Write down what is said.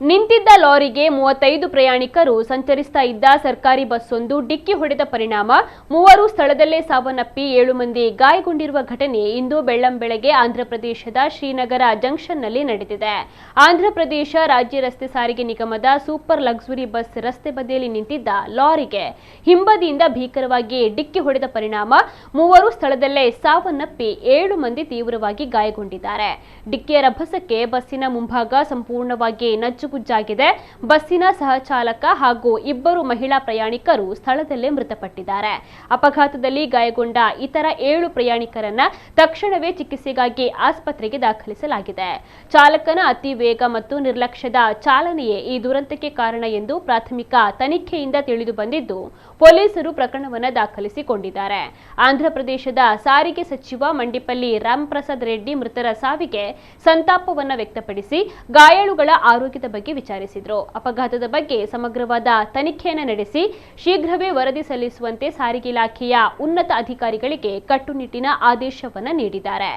ನಿಂತಿದ್ದ ಲಾರಿಗೆ 35 ಪ್ರಯಾಣಿಕರು ಸಂಚರಿಸ್ತಾ ಇದ್ದ ಸರ್ಕಾರಿ ಬಸ್ಸೊಂದು ಡಿಕ್ಕಿ ಹೊಡೆದ ಪರಿಣಾಮ ಮೂವರು ಸ್ಥಳದಲ್ಲೇ ಸಾವನ್ನಪ್ಪಿ 7 ಮಂದಿ ಗಾಯಗೊಂಡಿರುವ ಘಟನೆ ಇಂದು ಬೆಳ್ಳಂಬೆಳಗ್ಗೆ ಆಂಧ್ರಪ್ರದೇಶದ ಶ್ರೀನಗರ ಜಂಕ್ಷನ್ನಲ್ಲಿ ನಡೆದಿದೆ. ಆಂಧ್ರಪ್ರದೇಶ ರಾಜ್ಯ ರಸ್ತೆ ಸಾರಿಗೆ ನಿಗಮದ ಸೂಪರ್ ಲಕ್ಸುರಿ ಬಸ್ ರಸ್ತೆ ಬದಿಯಲ್ಲಿ ನಿಂತಿದ್ದ ಲಾರಿಗೆ ಹಿಂಬದಿಯಿಂದ ಭೀಕರವಾಗಿ ಡಿಕ್ಕಿ ಹೊಡೆದ ಪರಿಣಾಮ ಮೂವರು ಸ್ಥಳದಲ್ಲೇ ಸಾವನ್ನಪ್ಪಿ 7 ಮಂದಿ ತೀವ್ರವಾಗಿ ಗಾಯಗೊಂಡಿದ್ದಾರೆ. ಡಿಕ್ಕಿಯ ರಭಸಕ್ಕೆ ಬಸ್ಸಿನ ಮುಂಭಾಗ ಸಂಪೂರ್ಣವಾಗಿ ನಜ್ಜುಗುಜ್ಜಾಗಿದೆ. ಬಸ್ಸಿನ ಸಹಚಾಲಕ ಹಾಗೂ ಇಬ್ಬರು ಮಹಿಳಾ ಪ್ರಯಾಣಿಕರು ಸ್ಥಳದಲ್ಲೇ ಮೃತಪಟ್ಟಿದ್ದಾರೆ. ಅಪಘಾತದಲ್ಲಿ ಗಾಯಗೊಂಡ ಇತರ 7 ಪ್ರಯಾಣಿಕರನ್ನ ತಕ್ಷಣವೇ ಚಿಕಿತ್ಸೆಗಾಗಿ ಆಸ್ಪತ್ರೆಗೆ ದಾಖಲಿಸಲಾಗಿದೆ. ಚಾಲಕನ ಅತಿ ವೇಗ ಮತ್ತು ನಿರ್ಲಕ್ಷ್ಯದ ಚಾಲನೆಯೇ ಈ ದುರಂತಕ್ಕೆ ಕಾರಣ ಎಂದು ಪ್ರಾಥಮಿಕ ತನಿಖೆಯಿಂದ ತಿಳಿದು ಬಂದಿದ್ದು, ಪೊಲೀಸರು ಪ್ರಕರಣವನ್ನು ದಾಖಲಿಸಿಕೊಂಡಿದ್ದಾರೆ. ಆಂಧ್ರಪ್ರದೇಶದ ಸಾರಿಗೆ ಸಚಿವ ಮಂಡಿಪಲ್ಲಿ ರಾಮಪ್ರಸಾದ್ ರೆಡ್ಡಿ ಮೃತರ ಸಾವಿಗೆ ಸಂತಾಪವನ್ನು ವ್ಯಕ್ತಪಡಿಸಿ ಗಾಯಾಳುಗಳ ಆರೋಗ್ಯದ ಬಗ್ಗೆ ವಿಚಾರಿಸಿದರು. ಅಪಘಾತದ ಬಗ್ಗೆ ಸಮಗ್ರವಾದ ತನಿಖೆಯನ್ನು ನಡೆಸಿ ಶೀಘ್ರವೇ ವರದಿ ಸಲ್ಲಿಸುವಂತೆ ಸಾರಿಗೆ ಇಲಾಖೆಯ ಉನ್ನತ ಅಧಿಕಾರಿಗಳಿಗೆ ಕಟ್ಟುನಿಟ್ಟಿನ ಆದೇಶವನ್ನು ನೀಡಿದ್ದಾರೆ.